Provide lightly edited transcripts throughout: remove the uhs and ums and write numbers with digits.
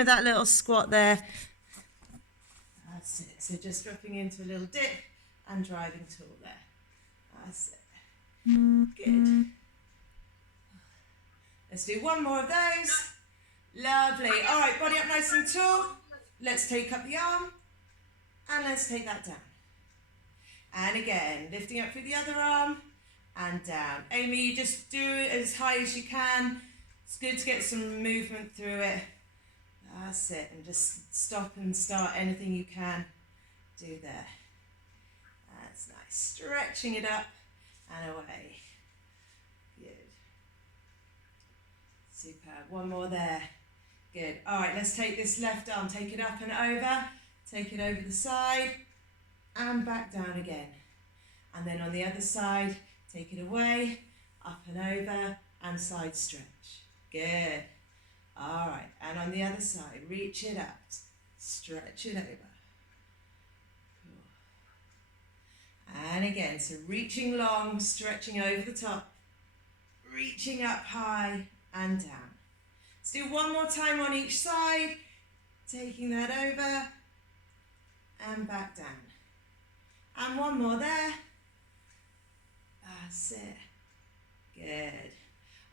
with that little squat there. That's it. So just dropping into a little dip and driving tall there. That's it. Good. Let's do one more of those. Lovely. All right, body up nice and tall. Let's take up the arm and let's take that down. And again, lifting up through the other arm and down. Amy, you just do it as high as you can. It's good to get some movement through it. That's it. And just stop and start anything you can do there. That's nice. Stretching it up and away. Good. Superb. One more there. Good. All right, let's take this left arm, take it up and over, take it over the side and back down again. And then on the other side, take it away, up and over and side stretch. Good. All right, and on the other side, reach it up, stretch it over. And again, so reaching long, stretching over the top, reaching up high and down. Let's do one more time on each side, taking that over and back down. And one more there. That's it. Good.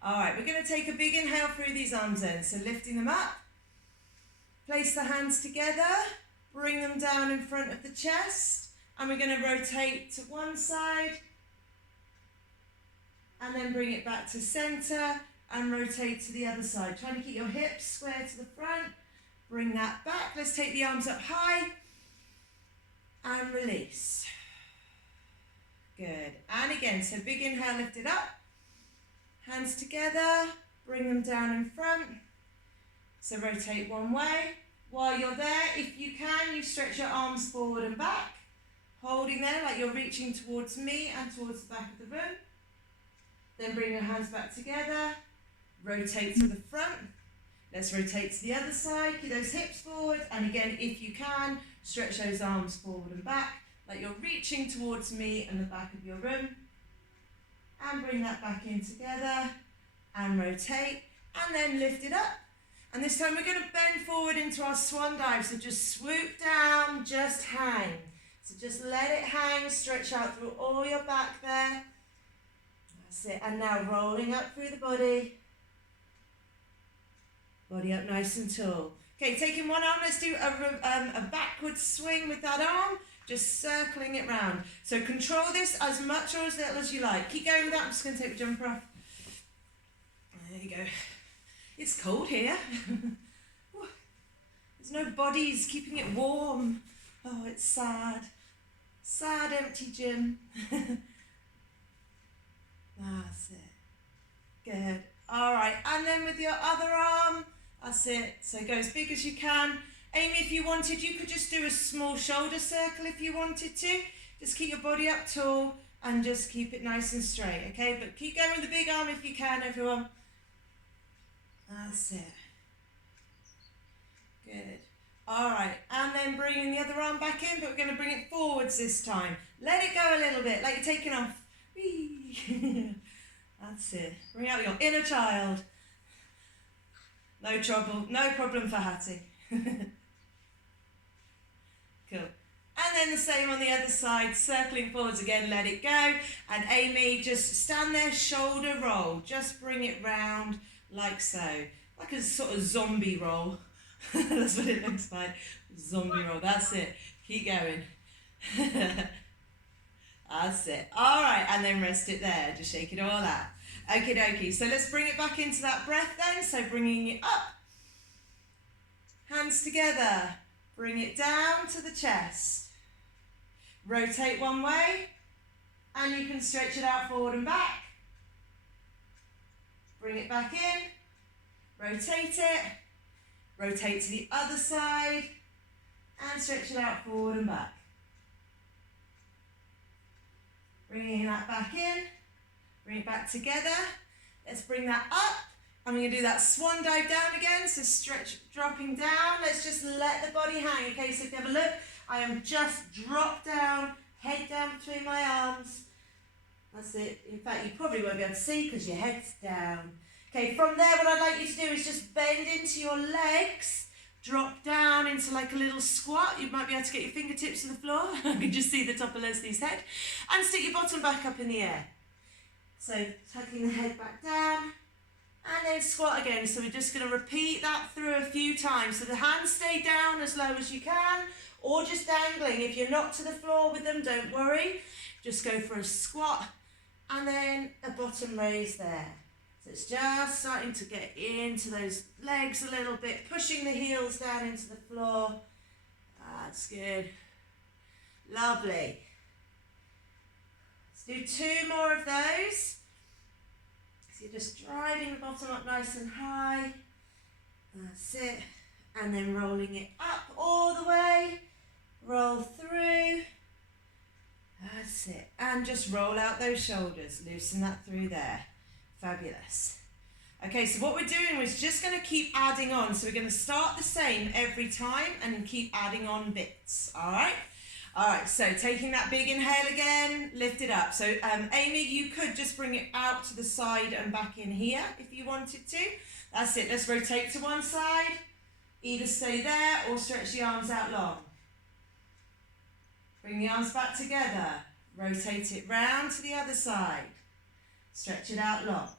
All right, we're going to take a big inhale through these arms then. So lifting them up, place the hands together, bring them down in front of the chest, and we're going to rotate to one side and then bring it back to center and rotate to the other side. Trying to keep your hips square to the front. Bring that back. Let's take the arms up high and release. Good. And again, so big inhale, lift it up. Hands together, bring them down in front. So rotate one way. While you're there, if you can, you stretch your arms forward and back. Holding there like you're reaching towards me and towards the back of the room. Then bring your hands back together. Rotate to the front. Let's rotate to the other side. Keep those hips forward. And again, if you can, stretch those arms forward and back like you're reaching towards me and the back of your room. And bring that back in together and rotate and then lift it up. And this time we're going to bend forward into our swan dive. So just swoop down, just hang. So just let it hang, stretch out through all your back there. That's it. And now rolling up through the body. Body up nice and tall. Okay, taking one arm, let's do a backward swing with that arm. Just circling it round. So control this as much or as little as you like. Keep going with that. I'm just going to take the jumper off. There you go. It's cold here. There's no bodies keeping it warm. Oh, it's sad. Sad, empty gym. That's it. Good. All right. And then with your other arm, that's it. So go as big as you can. Amy, if you wanted, you could just do a small shoulder circle if you wanted to. Just keep your body up tall and just keep it nice and straight, okay? But keep going with the big arm if you can, everyone. That's it. Good. All right, and then bringing the other arm back in, but we're going to bring it forwards this time. Let it go a little bit, like you're taking off. Whee. That's it. Bring out your inner child. No trouble, no problem for Hattie. Cool. And then the same on the other side, circling forwards again, let it go. And Amy, just stand there, shoulder roll. Just bring it round like so. Like a sort of zombie roll. That's what it looks like. Zombie roll, that's it. Keep going. That's it. All right, and then rest it there. Just shake it all out. Okie dokie. So let's bring it back into that breath then. So bringing it up. Hands together. Bring it down to the chest. Rotate one way. And you can stretch it out forward and back. Bring it back in. Rotate it. Rotate to the other side. And stretch it out forward and back. Bringing that back in. Bring it back together. Let's bring that up. And we're going to do that swan dive down again. So stretch, dropping down. Let's just let the body hang. Okay, so if you have a look, I am just dropped down, head down between my arms. That's it. In fact, you probably won't be able to see because your head's down. Okay, from there, what I'd like you to do is just bend into your legs. Drop down into like a little squat. You might be able to get your fingertips to the floor. I can just see the top of Leslie's head. And stick your bottom back up in the air. So tucking the head back down and then squat again. So we're just going to repeat that through a few times. So the hands stay down as low as you can or just dangling. If you're not to the floor with them, don't worry. Just go for a squat and then a bottom raise there. So it's just starting to get into those legs a little bit, pushing the heels down into the floor. That's good. Lovely. Let's do 2 more of those. So you're just driving the bottom up nice and high. That's it. And then rolling it up all the way. Roll through. That's it. And just roll out those shoulders. Loosen that through there. Fabulous. Okay, so what we're doing is just going to keep adding on. So we're going to start the same every time and then keep adding on bits. All right? All right, so taking that big inhale again, lift it up. So Amy, you could just bring it out to the side and back in here if you wanted to. That's it. Let's rotate to one side. Either stay there or stretch the arms out long. Bring the arms back together. Rotate it round to the other side. Stretch it out long.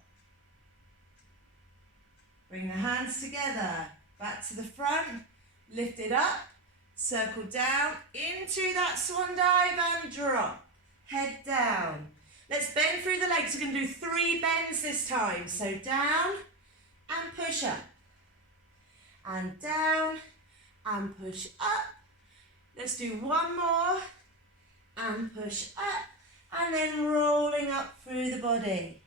Bring the hands together, back to the front, lift it up, circle down into that swan dive and drop. Head down. Let's bend through the legs. We're going to do 3 bends this time. So down and push up. And down and push up. Let's do 1 more and push up. And then rolling up through the body.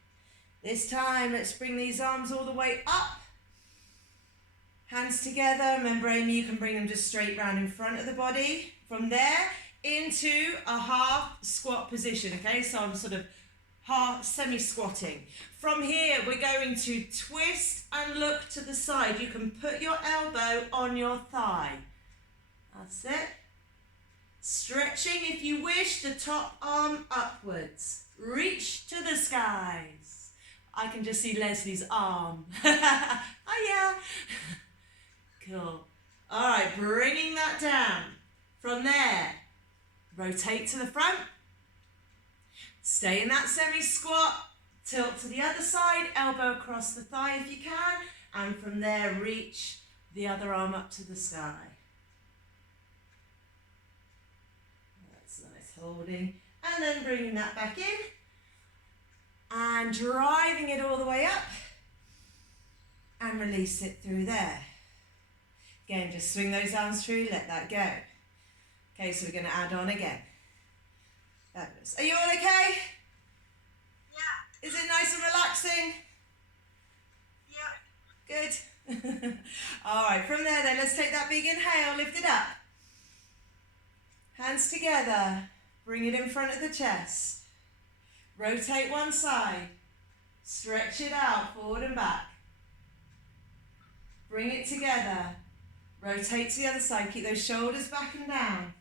This time, let's bring these arms all the way up. Hands together. Remember, Amy, you can bring them just straight round in front of the body. From there, into a half squat position, okay? So I'm sort of half semi-squatting. From here, we're going to twist and look to the side. You can put your elbow on your thigh. That's it. Stretching, if you wish, the top arm upwards. Reach to the skies. I can just see Leslie's arm. Oh yeah. Cool. All right, bringing that down. From there, rotate to the front. Stay in that semi-squat. Tilt to the other side, elbow across the thigh if you can. And from there, reach the other arm up to the sky. Holding and then bringing that back in and driving it all the way up and release it through there. Again, just swing those arms through, let that go. Okay, so we're going to add on again. Fabulous. Are you all okay? Yeah. Is it nice and relaxing? Yeah. Good. All right, from there then, let's take that big inhale, lift it up. Hands together. Bring it in front of the chest. Rotate one side. Stretch it out, forward and back. Bring it together. Rotate to the other side. Keep those shoulders back and down.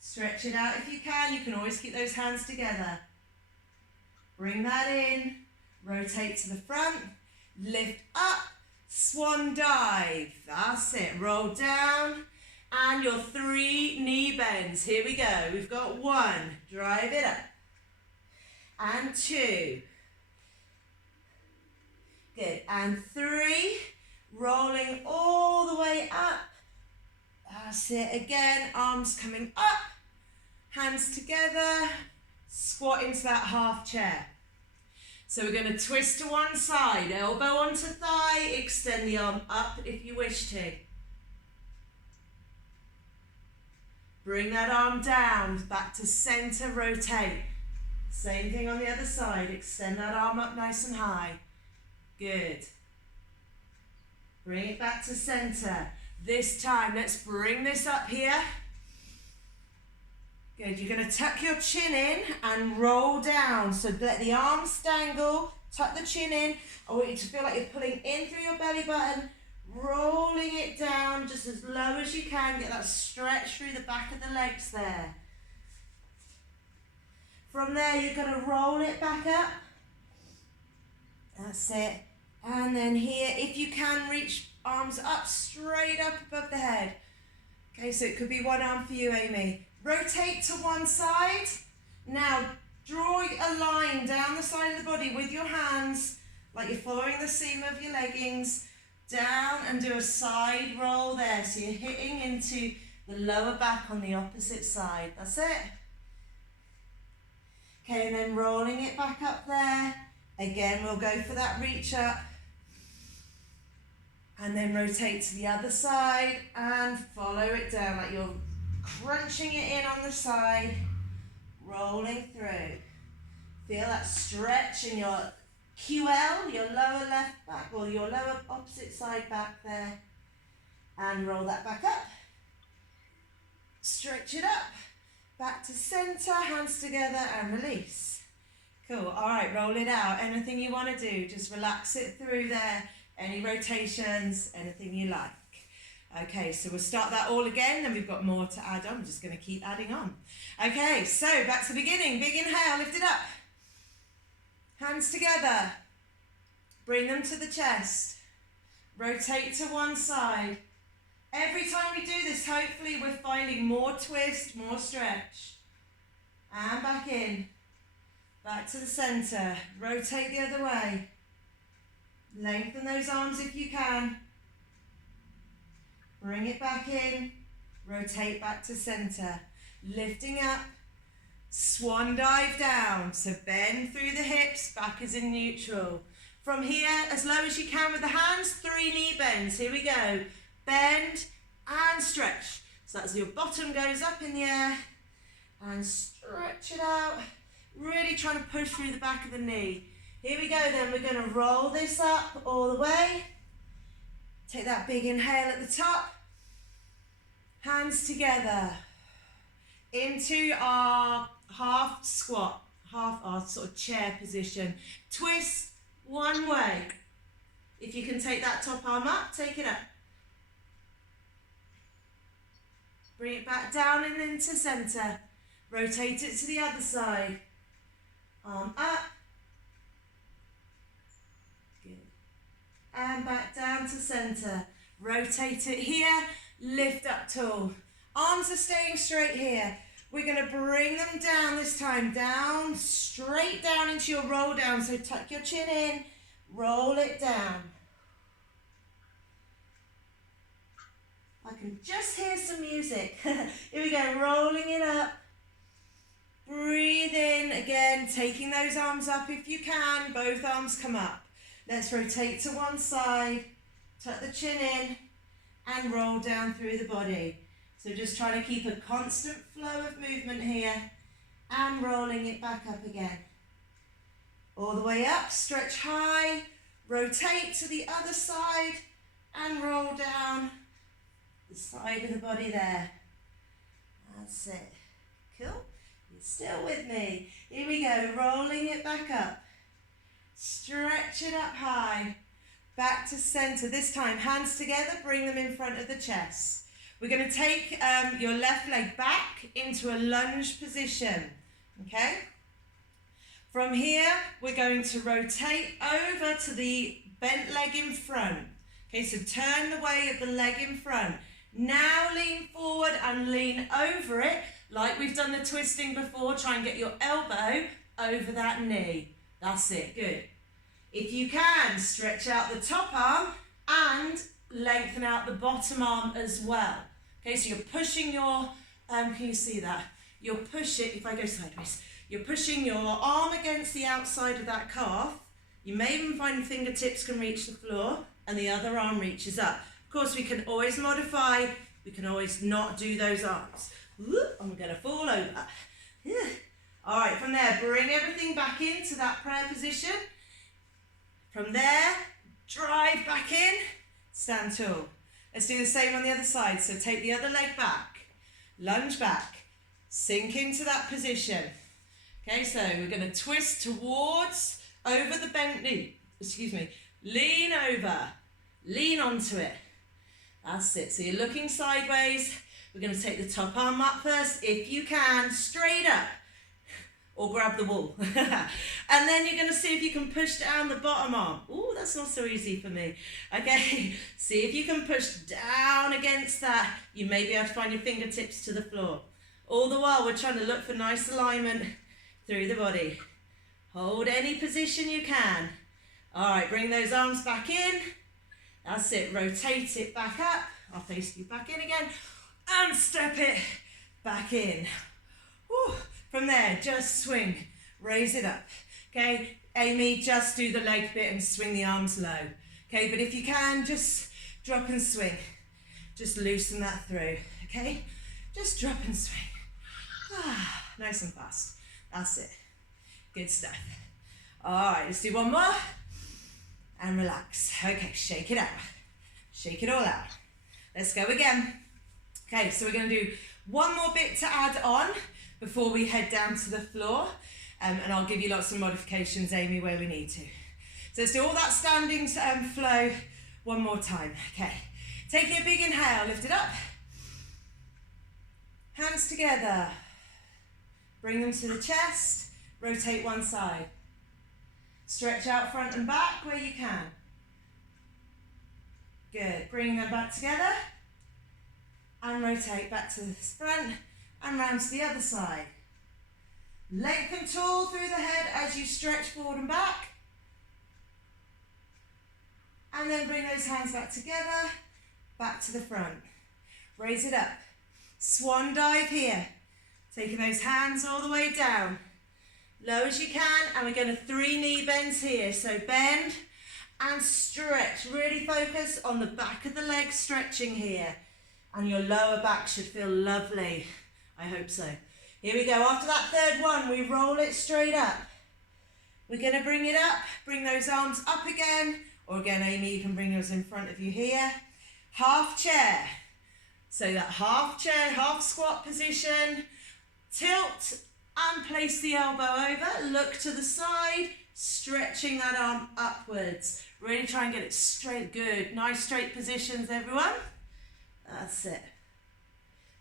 Stretch it out if you can. You can always keep those hands together. Bring that in. Rotate to the front. Lift up. Swan dive. That's it. Roll down. And your 3 knee bends. Here we go. We've got 1. Drive it up. And 2. Good. And 3. Rolling all the way up. That's it. Again, arms coming up. Hands together. Squat into that half chair. So we're going to twist to one side. Elbow onto thigh. Extend the arm up if you wish to. Bring that arm down, back to center, rotate. Same thing on the other side. Extend that arm up nice and high. Good. Bring it back to center. This time, let's bring this up here. Good. You're going to tuck your chin in and roll down. So let the arms dangle, tuck the chin in. I want you to feel like you're pulling in through your belly button. Rolling it down just as low as you can. Get that stretch through the back of the legs there. From there, you're going to roll it back up. That's it. And then here, if you can, reach Arms up, straight up above the head. Okay, so it could be one arm for you, Amy. Rotate to one side. Now, draw a line down the side of the body with your hands, like you're following the seam of your leggings, down, and do a side roll there. So you're hitting into the lower back on the opposite side. That's it. Okay, and then rolling it back up there. Again, we'll go for that reach up. And then rotate to the other side and follow it down like you're crunching it in on the side, rolling through. Feel that stretch in your QL, your lower left back, or your lower opposite side back there. And roll that back up. Stretch it up. Back to center, hands together and release. Cool, all right, roll it out. Anything you want to do, just relax it through there. Any rotations, anything you like. Okay, so we'll start that all again, then we've got more to add on. I'm just going to keep adding on. Okay, so back to the beginning. Big inhale, lift it up. Hands together. Bring them to the chest. Rotate to one side. Every time we do this, hopefully we're finding more twist, more stretch. And back in. Back to the center. Rotate the other way. Lengthen those arms if you can. Bring it back in. Rotate back to center. Lifting up. Swan dive down. So bend through the hips. Back is in neutral. From here, as low as you can with the hands, 3 knee bends. Here we go. Bend and stretch. So that's your bottom goes up in the air. And stretch it out. Really trying to push through the back of the knee. Here we go then, we're going to roll this up all the way. Take that big inhale at the top. Hands together. Into our half squat, half our sort of chair position. Twist one way. If you can take that top arm up, take it up. Bring it back down and into center. Rotate it to the other side. Arm up. And back down to center. Rotate it here, lift up tall. Arms are staying straight here. We're going to bring them down this time. Down, straight down into your roll down. So tuck your chin in, roll it down. I can just hear some music. Here we go, rolling it up. Breathe in again, taking those arms up if you can. Both arms come up. Let's rotate to one side, tuck the chin in, and roll down through the body. So just trying to keep a constant flow of movement here, and rolling it back up again. All the way up, stretch high, rotate to the other side, and roll down the side of the body there. That's it. Cool. You're still with me. Here we go, rolling it back up. Stretch it up high, back to center. This time, hands together, bring them in front of the chest. We're going to take your left leg back into a lunge position, okay? From here, we're going to rotate over to the bent leg in front. Okay, so turn the weight of the leg in front. Now lean forward and lean over it, like we've done the twisting before. Try and get your elbow over that knee. That's it, good. If you can, stretch out the top arm and lengthen out the bottom arm as well. Okay, so you're pushing your, can you see that? You're pushing, if I go sideways, you're pushing your arm against the outside of that calf. You may even find fingertips can reach the floor and the other arm reaches up. Of course, we can always modify, we can always not do those arms. I'm gonna fall over. All right, from there, bring everything back into that prayer position. From there, drive back in, stand tall. Let's do the same on the other side. So take the other leg back, lunge back, sink into that position. Okay, so we're gonna twist towards, over the bent knee, lean over, lean onto it. That's it, so you're looking sideways. We're gonna take the top arm up first, if you can, straight up. or grab the wall. And then you're going to see if you can push down the bottom arm. Ooh, that's not so easy for me. Okay, see if you can push down against that. You may be able to find your fingertips to the floor. All the while we're trying to look for nice alignment through the body. Hold any position you can. All right, bring those arms back in. That's it, rotate it back up. I'll face you back in again. And step it back in. Whew. From there, just swing, raise it up. Okay, Amy, just do the leg bit and swing the arms low. Okay, but if you can, just drop and swing. Just loosen that through, okay? Just drop and swing. Ah, nice and fast. That's it. Good stuff. All right, let's do one more. And relax. Okay, shake it out. Shake it all out. Let's go again. Okay, so we're going to do one more bit to add on before we head down to the floor. And I'll give you lots of modifications, Amy, where we need to. So let's do all that standing flow one more time. Okay, taking a big inhale, lift it up. Hands together. Bring them to the chest. Rotate one side. Stretch out front and back where you can. Good. Bring them back together. And rotate back to the front and round to the other side. Lengthen tall through the head as you stretch forward and back. And then bring those hands back together, back to the front. Raise it up. Swan dive here. Taking those hands all the way down. Low as you can, and we're going to 3 knee bends here. So bend and stretch. Really focus on the back of the leg stretching here. And your lower back should feel lovely. I hope so. Here we go. After that third one, we roll it straight up. We're going to bring it up. Bring those arms up again. Or again, Amy, you can bring yours in front of you here. Half chair. So that half chair, half squat position. Tilt and place the elbow over. Look to the side. Stretching that arm upwards. Really try and get it straight. Good. Nice straight positions, everyone. That's it.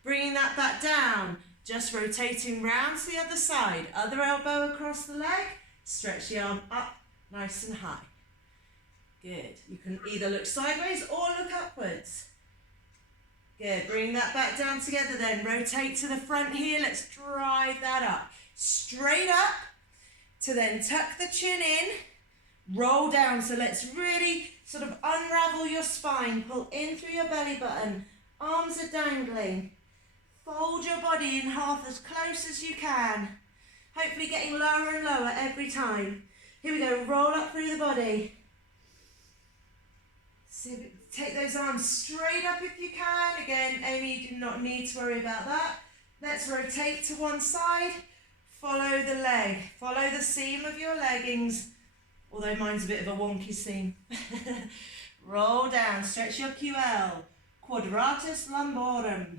Bringing that back down. Just rotating round to the other side. Other elbow across the leg. Stretch the arm up nice and high. Good. You can either look sideways or look upwards. Good. Bring that back down together then. Rotate to the front here. Let's drive that up. Straight up to then tuck the chin in. Roll down. So let's really sort of unravel your spine. Pull in through your belly button. Arms are dangling. Fold your body in half as close as you can. Hopefully getting lower and lower every time. Here we go. Roll up through the body. So take those arms straight up if you can. Again, Amy, you do not need to worry about that. Let's rotate to one side. Follow the leg. Follow the seam of your leggings. Although mine's a bit of a wonky seam. Roll down. Stretch your QL. Quadratus lumborum.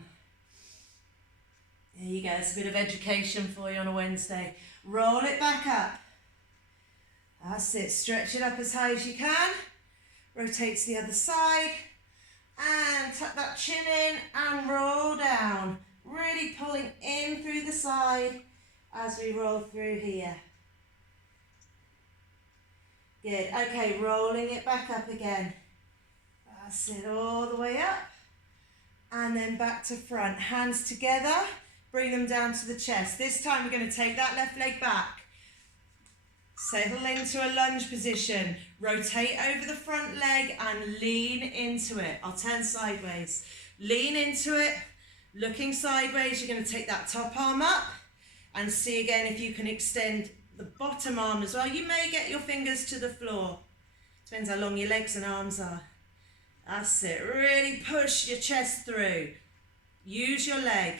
There you go. It's a bit of education for you on a Wednesday. Roll it back up. That's it. Stretch it up as high as you can. Rotate to the other side. And tuck that chin in and roll down. Really pulling in through the side as we roll through here. Good. Okay, rolling it back up again. That's it. All the way up. And then back to front. Hands together. Bring them down to the chest. This time we're going to take that left leg back. Settle into a lunge position. Rotate over the front leg and lean into it. I'll turn sideways. Lean into it. Looking sideways, you're going to take that top arm up and see again if you can extend the bottom arm as well. You may get your fingers to the floor. Depends how long your legs and arms are. That's it. Really push your chest through. Use your leg.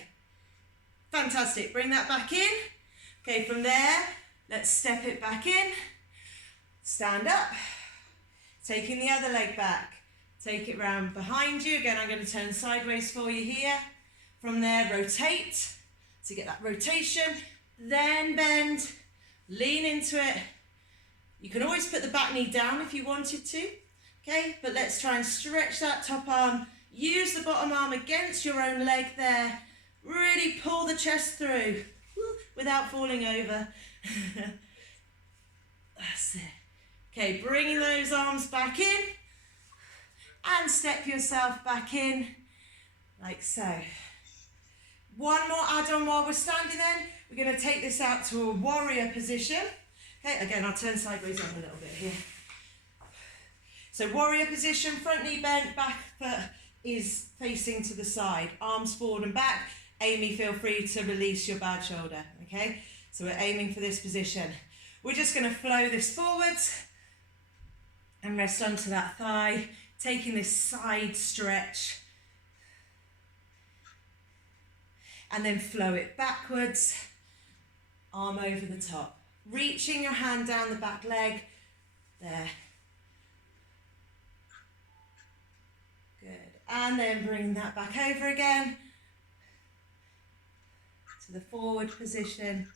Fantastic. Bring that back in. Okay, from there, let's step it back in. Stand up. Taking the other leg back. Take it round behind you. Again, I'm going to turn sideways for you here. From there, rotate to get that rotation. Then bend. Lean into it. You can always put the back knee down if you wanted to. Okay, but let's try and stretch that top arm. Use the bottom arm against your own leg there. Really pull the chest through. without falling over. That's it. Okay, bringing those arms back in and step yourself back in like so. One more add-on while we're standing then. We're going to take this out to a warrior position. Okay, again, I'll turn sideways on a little bit here. So warrior position, front knee bent, back foot is facing to the side. Arms forward and back. Amy, feel free to release your bad shoulder, okay? So we're aiming for this position. We're just going to flow this forwards and rest onto that thigh, taking this side stretch. And then flow it backwards, arm over the top. Reaching your hand down the back leg, there. Good. And then bring that back over again to the forward position.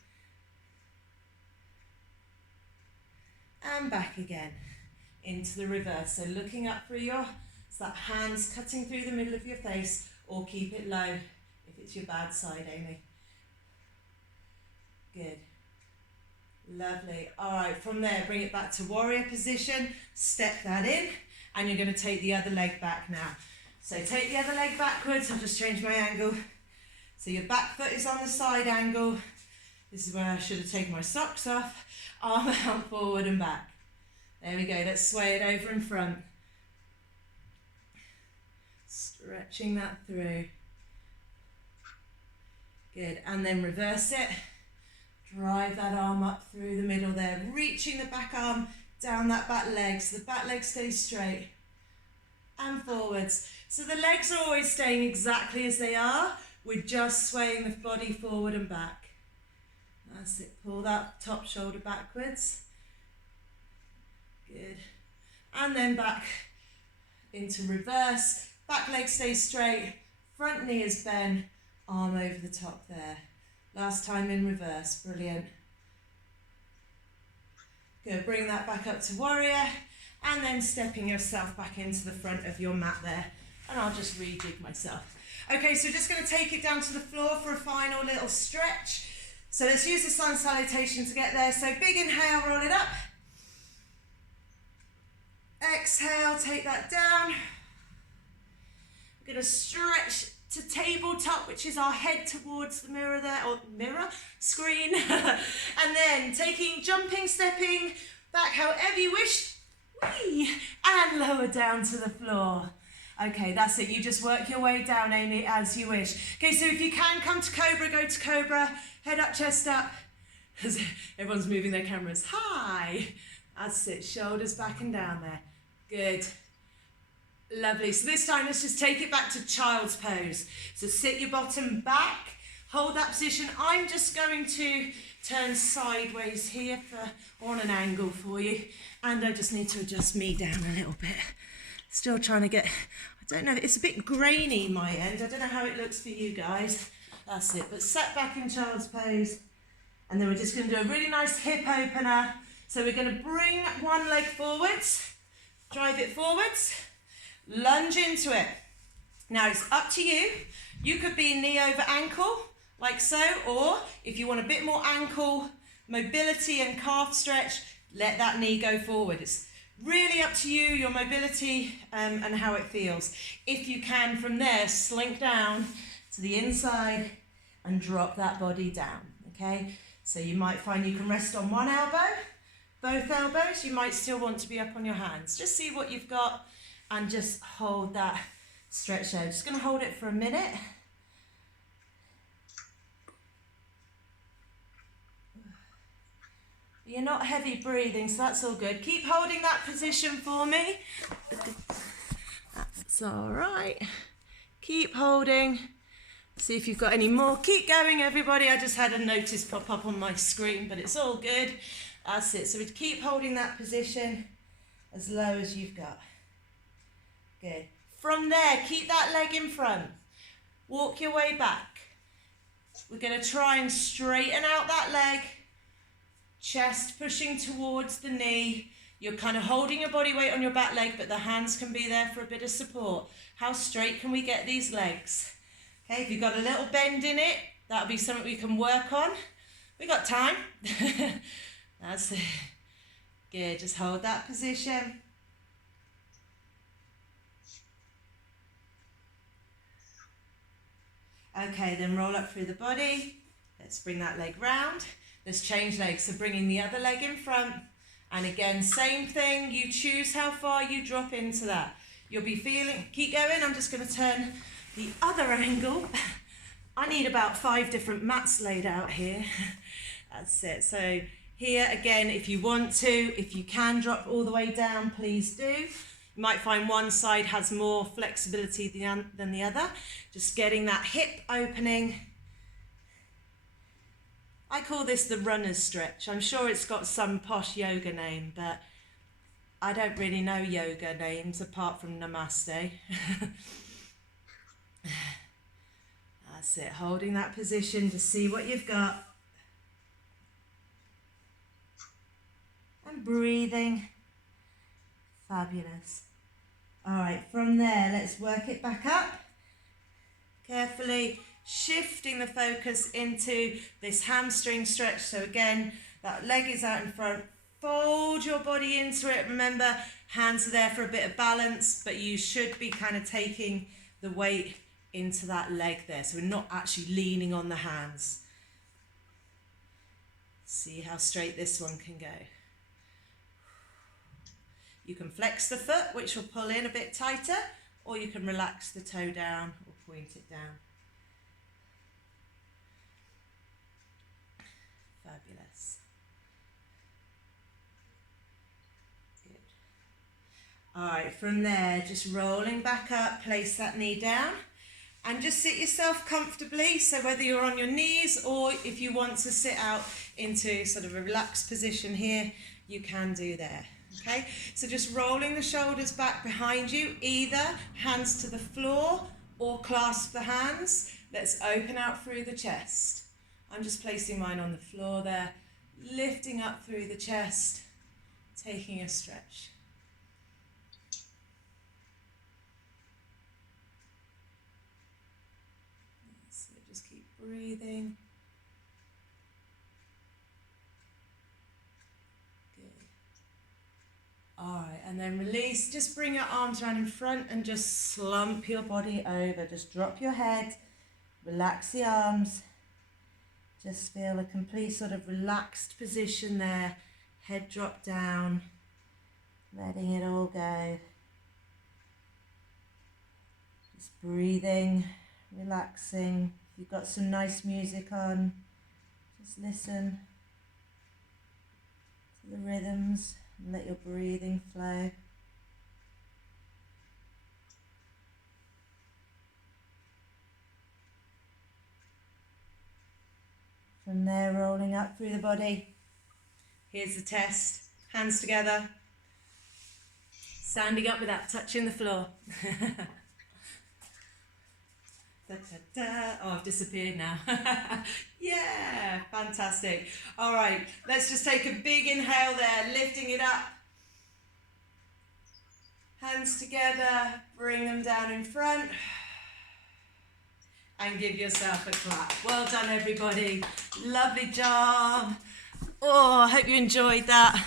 And back again into the reverse. So looking up through your, so that hands cutting through the middle of your face, or keep it low if it's your bad side, Amy. Good. Lovely. All right, from there, bring it back to warrior position, step that in, and you're going to take the other leg back now. So take the other leg backwards. I'll just change my angle. So your back foot is on the side angle. This is where I should have taken my socks off. Arm out, forward and back. There we go. Let's sway it over in front. Stretching that through. Good. And then reverse it. Drive that arm up through the middle there. Reaching the back arm down that back leg. So the back leg stays straight. And forwards. So the legs are always staying exactly as they are. We're just swaying the body forward and back. That's it. Pull that top shoulder backwards. Good. And then back into reverse. Back leg stays straight. Front knee is bent. Arm over the top there. Last time in reverse. Brilliant. Good. Bring that back up to warrior. And then stepping yourself back into the front of your mat there. And I'll just rejig myself. Okay, so just going to take it down to the floor for a final little stretch. So let's use the sun salutation to get there. So big inhale, roll it up. Exhale, take that down. We're going to stretch to tabletop, which is our head towards the mirror there, or screen. And then jumping, stepping back however you wish. Whee! And lower down to the floor. Okay, that's it. You just work your way down, Amy, as you wish. Okay, so if you can, come to Cobra, go to Cobra. Head up, chest up. Everyone's moving their cameras. Hi. That's it. Shoulders back and down there. Good. Lovely. So this time, let's just take it back to child's pose. So sit your bottom back. Hold that position. I'm just going to turn sideways here on an angle for you. And I just need to adjust me down a little bit. Still trying to get, I don't know, it's a bit grainy my end. I don't know how it looks for you guys. That's it. But set back in child's pose. And then we're just going to do a really nice hip opener. So we're going to bring one leg forwards, drive it forwards, lunge into it. Now it's up to you. You could be knee over ankle, like so, or if you want a bit more ankle mobility and calf stretch, let that knee go forward. It's really up to you, your mobility and how it feels. If you can, from there, slink down to the inside and drop that body down, okay? So you might find you can rest on one elbow, both elbows. You might still want to be up on your hands. Just see what you've got and just hold that stretch there. Just going to hold it for a minute. You're not heavy breathing, so that's all good. Keep holding that position for me. That's all right. Keep holding. See if you've got any more. Keep going, everybody. I just had a notice pop up on my screen, but it's all good. That's it. So we keep holding that position as low as you've got. Good. From there, keep that leg in front. Walk your way back. We're going to try and straighten out that leg. Chest pushing towards the knee. You're kind of holding your body weight on your back leg, but the hands can be there for a bit of support. How straight can we get these legs? Okay, if you've got a little bend in it, that'll be something we can work on. We got time. That's it. Good, just hold that position. Okay, then roll up through the body. Let's bring that leg round. Let's change legs, so bringing the other leg in front. And again, same thing, you choose how far you drop into that. You'll be feeling, keep going, I'm just going to turn the other angle. I need about 5 different mats laid out here. That's it. So here again, if you want to, if you can drop all the way down, please do. You might find one side has more flexibility than the other. Just getting that hip opening. I call this the runner's stretch. I'm sure it's got some posh yoga name, but I don't really know yoga names apart from Namaste. That's it, holding that position to see what you've got. And breathing. Fabulous. All right, from there, let's work it back up. Carefully shifting the focus into this hamstring stretch. So again, that leg is out in front. Fold your body into it. Remember, hands are there for a bit of balance, but you should be kind of taking the weight into that leg there. So we're not actually leaning on the hands. See how straight this one can go. You can flex the foot, which will pull in a bit tighter, or you can relax the toe down or point it down. Fabulous. Good. All right, from there, just rolling back up, place that knee down, and just sit yourself comfortably. So whether you're on your knees or if you want to sit out into sort of a relaxed position here, you can do there. Okay, so just rolling the shoulders back behind you, either hands to the floor or clasp the hands. Let's open out through the chest. I'm just placing mine on the floor there, lifting up through the chest, taking a stretch. So just keep breathing. All right, and then release. Just bring your arms around in front and just slump your body over. Just drop your head, relax the arms. Just feel a complete sort of relaxed position there. Head drop down, letting it all go. Just breathing, relaxing. If you've got some nice music on, just listen to the rhythms. And let your breathing flow. From there, rolling up through the body. Here's the test. Hands together. Standing up without touching the floor. Da, da, da. Oh, I've disappeared now. Yeah, fantastic. All right, let's just take a big inhale there, lifting it up. Hands together, bring them down in front. And give yourself a clap. Well done, everybody. Lovely job. Oh, I hope you enjoyed that.